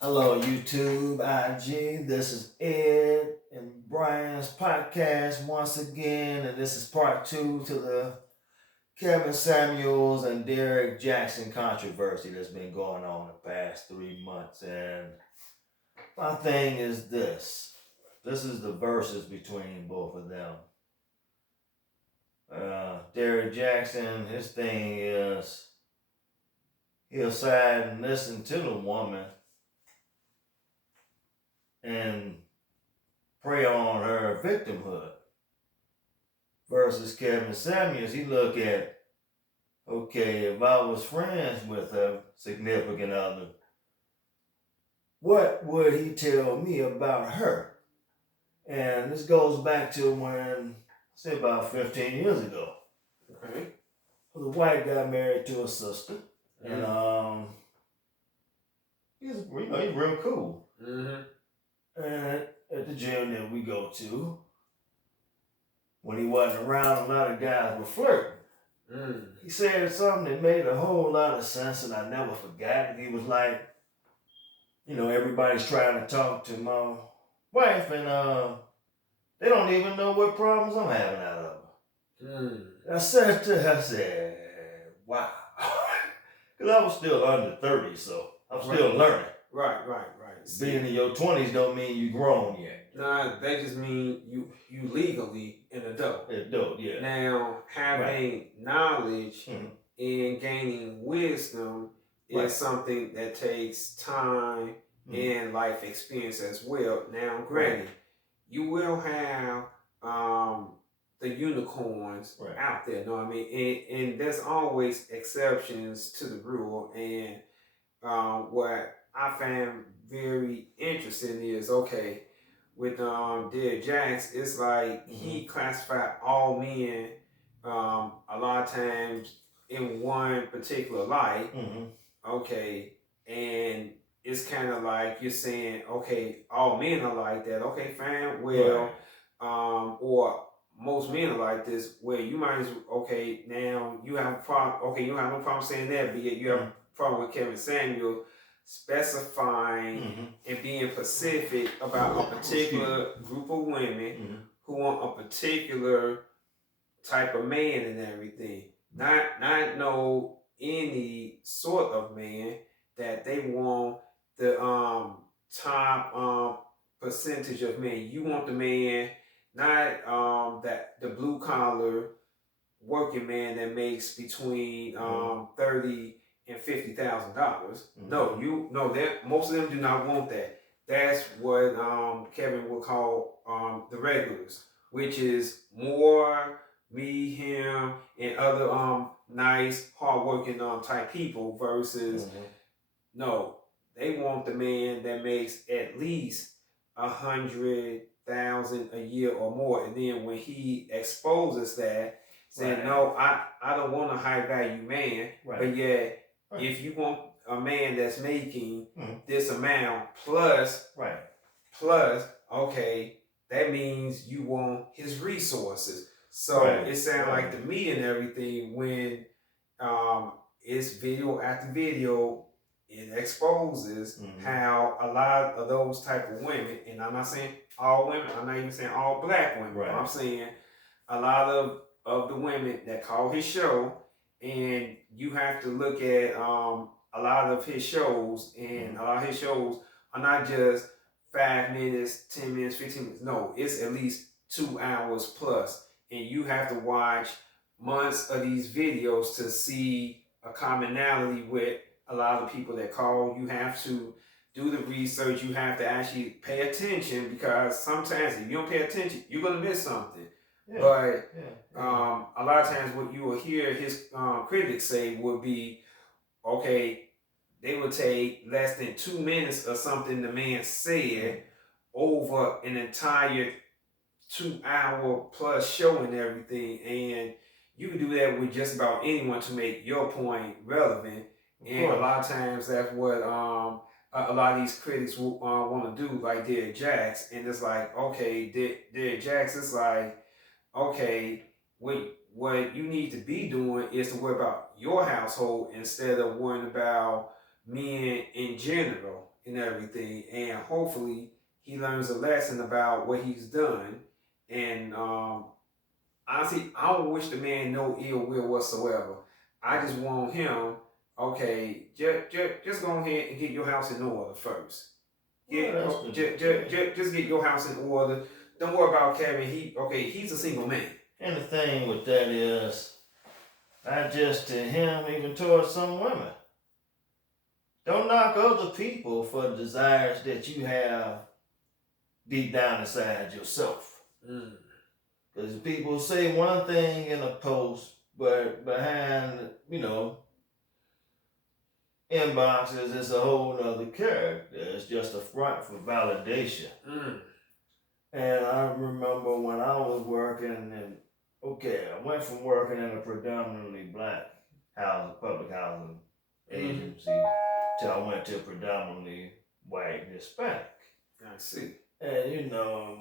Hello, YouTube, IG. This is Ed and Brian's podcast once again, and this is part two to the Kevin Samuels and Derek Jackson controversy that's been going on the past 3 months. And my thing is this is the verses between both of them. Derek Jackson, his thing is he'll side and listen to the woman and prey on her victimhood. Versus Kevin Samuels, he look at, okay, if I was friends with a significant other, what would he tell me about her? And this goes back to when, say about 15 years ago. Okay. The white got married to a sister. And he's real cool. Mm-hmm. And at the gym that we go to, when he wasn't around, a lot of guys were flirting. He said something that made a whole lot of sense, and I never forgot it. He was like, everybody's trying to talk to my wife, and they don't even know what problems I'm having out of her. I said to her, wow. Because I was still under 30, so I'm still learning. Right. Being in your 20s don't mean you grown yet. Nah, that just mean you legally an adult. Adult, yeah. Now, having knowledge and gaining wisdom is something that takes time and life experience as well. Now, granted, you will have the unicorns out there, know what I mean? And there's always exceptions to the rule. And what I found very interesting is, okay, with Derek Jackson, it's like he classified all men a lot of times in one particular light. Okay, and it's kind of like you're saying, okay, all men are like that. Okay, fine. Well, or most men are like this. Where you might as well, okay, now you have a problem. Okay, you don't have no problem saying that, but yet you have a problem with Kevin Samuel specifying and being specific about a particular group of women who want a particular type of man and everything. Not know any sort of man that they want the top percentage of men. You want the man, not that the blue collar working man that makes between $30,000 and $50,000. No, that most of them do not want that. That's what Kevin would call the regulars, which is more me, him, and other nice, hardworking type people versus no, they want the man that makes at least 100,000 a year or more. And then when he exposes that, saying, no, I don't want a high value man, but yet if you want a man that's making this amount plus, okay, that means you want his resources. So it sounds like to me and everything when it's video after video, it exposes how a lot of those type of women, and I'm not saying all women, I'm not even saying all black women, but I'm saying a lot of the women that call his show, and you have to look at a lot of his shows, and a lot of his shows are not just 5 minutes, 10 minutes, 15 minutes. No, it's at least 2 hours plus, and you have to watch months of these videos to see a commonality with a lot of people that call. You have to do the research. You have to actually pay attention, because sometimes if you don't pay attention, you're going to miss something. But a lot of times what you will hear his critics say would be, okay, they would take less than 2 minutes of something the man said over an entire 2 hour plus show and everything. And you can do that with just about anyone to make your point relevant. And a lot of times that's what a lot of these critics want to do, like Derek Jackson. And it's like, okay, Derek Jackson is like, okay, what you need to be doing is to worry about your household instead of worrying about men in general. and everything, and hopefully he learns a lesson about what he's done. And honestly, I don't wish the man no ill will whatsoever. I just want him, okay, just go ahead and get your house in order first. Just get your house in order. Don't worry about Kevin. He's a single man. And the thing with that is, not just to him, even towards some women. Don't knock other people for desires that you have deep down inside yourself. Because people say one thing in a post, but behind, inboxes, it's a whole nother character. It's just a front for validation. And I remember when I was working I went from working in a predominantly black public housing agency till I went to a predominantly white and Hispanic. I see. And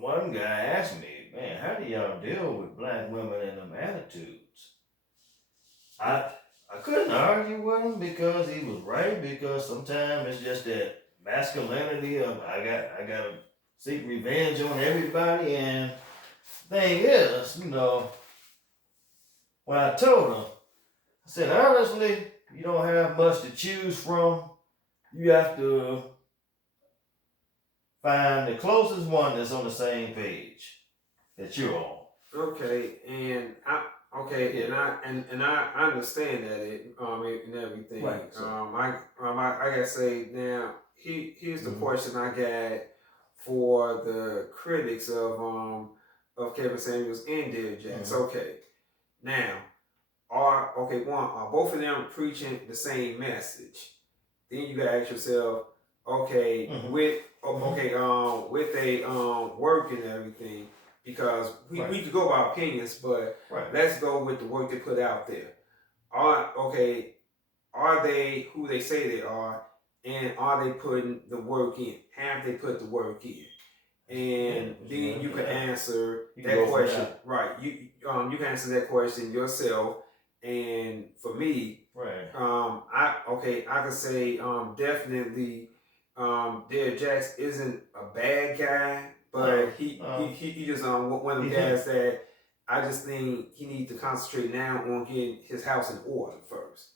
one guy asked me, man, how do y'all deal with black women and them attitudes? I couldn't argue with him because he was right, because sometimes it's just that masculinity of I gotta seek revenge on everybody. And the thing is, when I told him, I said, honestly, you don't have much to choose from. You have to find the closest one that's on the same page that you're on. Okay, and I understand that and everything. Right. So. I gotta say now. Here's the question I got for the critics of Kevin Samuels and Derrick Jaxn. Okay, now are both of them preaching the same message? Then you gotta ask yourself, okay, with a work and everything, because we could go by opinions, but let's go with the work they put out there. Are they who they say they are, and are they putting the work in? Have they put the work in? And then you can answer that question. Right. You can answer that question yourself. And for me, I could say definitely Derrick Jaxn isn't a bad guy, but he just one of the guys that I just think he needs to concentrate now on getting his house in order first.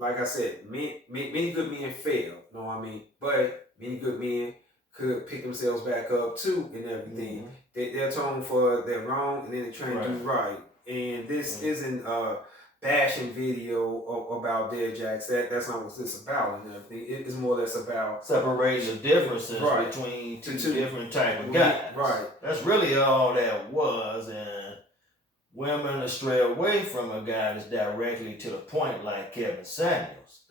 Like I said, many good men fail, you know what I mean? But many good men could pick themselves back up too and everything. They atone for their wrong and then they try to do right. And this isn't a bashing video about Derrick Jaxn. That's not what this is about and everything. It's more or less about separating the differences between two different type of guys. Right. That's really all that was. And women astray away from a guy that's directly to the point like Kevin Samuels.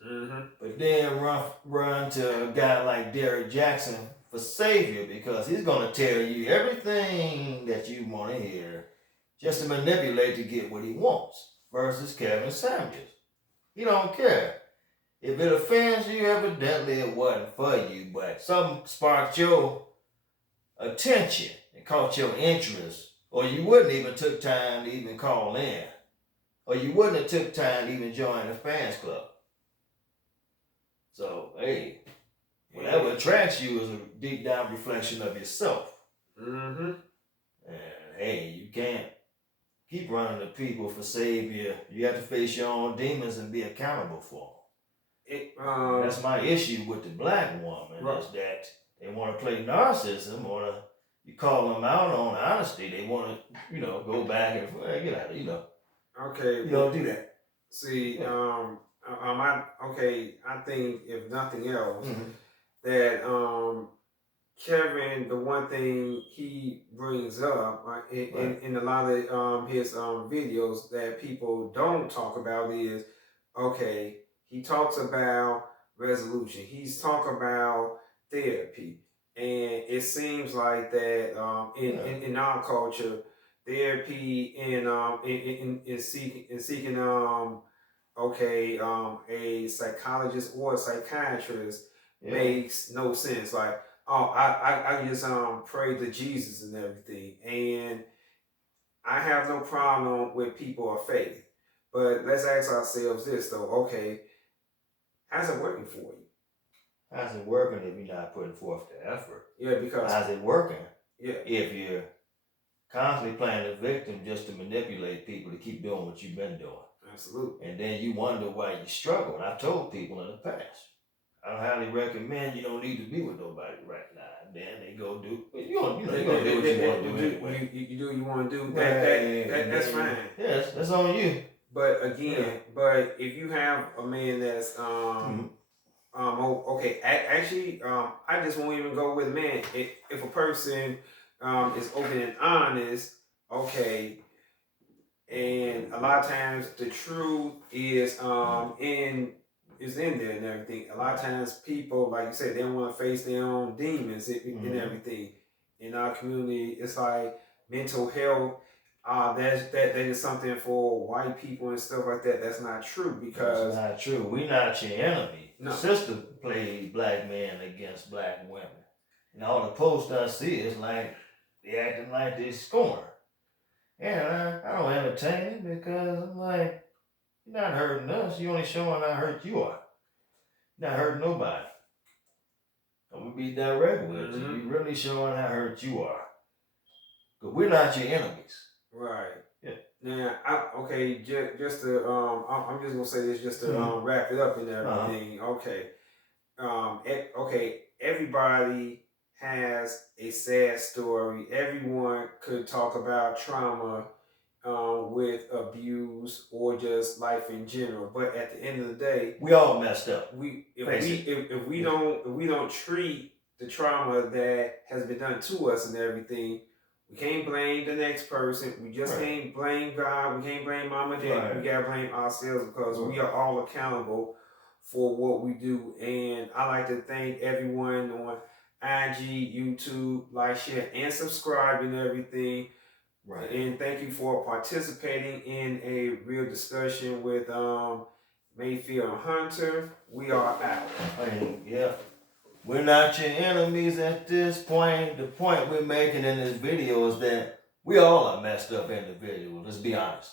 But then run to a guy like Derrick Jaxn for savior, because he's going to tell you everything that you want to hear just to manipulate to get what he wants, versus Kevin Samuels. He don't care. If it offends you, evidently it wasn't for you, but something sparked your attention and caught your interest, or you wouldn't even took time to even call in, or you wouldn't have took time to even join the fans club. So, hey, whatever attracts you is a deep down reflection of yourself. And hey, you can't keep running to people for savior. You have to face your own demons and be accountable for them. That's my issue with the black woman, is that they want to play narcissism, or you call them out on honesty. They want to, go back and get out of Okay. You don't do that. See, I think if nothing else, that Kevin, the one thing he brings up in a lot of his videos that people don't talk about is, he talks about resolution. He's talking about therapy. And it seems like that in our culture, therapy in seeking a psychologist or a psychiatrist makes no sense. Like, I just pray to Jesus and everything, and I have no problem with people of faith. But let's ask ourselves this though: how's it working for you? How's it working if you're not putting forth the effort? Yeah, because how's it working? Yeah. If you're constantly playing the victim just to manipulate people to keep doing what you've been doing. Absolutely. And then you wonder why you struggle. And I've told people in the past, I highly recommend you don't need to be with nobody right now. Then they go do, you're gonna do what you want to do anyway. You do what you want to do. That's fine. Yes, that's on you. But again, but if you have a man that's okay, actually, I just won't even go with man. If a person is open and honest, okay, and a lot of times the truth is in there and everything. A lot of times people, like you said, they don't want to face their own demons and everything. In our community, it's like mental health. That is something for white people and stuff like that. That's not true because that's not true. We're not your enemy. No. The system plays black men against black women. And all the posts I see is like they acting like they scorn. And I don't entertain it because I'm like, you're not hurting us. You're only showing how hurt you are. You're not hurting nobody. I'm gonna be direct with you. You're really showing how hurt you are. But we're not your enemies. Right. Yeah. Now, just to I'm just gonna say this just to wrap it up and everything. Okay. Everybody has a sad story. Everyone could talk about trauma with abuse or just life in general. But at the end of the day, we all messed up. If we don't treat the trauma that has been done to us and everything, we can't blame the next person. We just can't blame God. We can't blame mom and dad. We gotta blame ourselves because we are all accountable for what we do. And I like to thank everyone on IG, YouTube, like, share, and subscribe and everything. Right. And thank you for participating in a real discussion with Mayfield and Hunter. We are out. Yeah. We're not your enemies at this point. The point we're making in this video is that we all are messed up individuals. Let's be honest.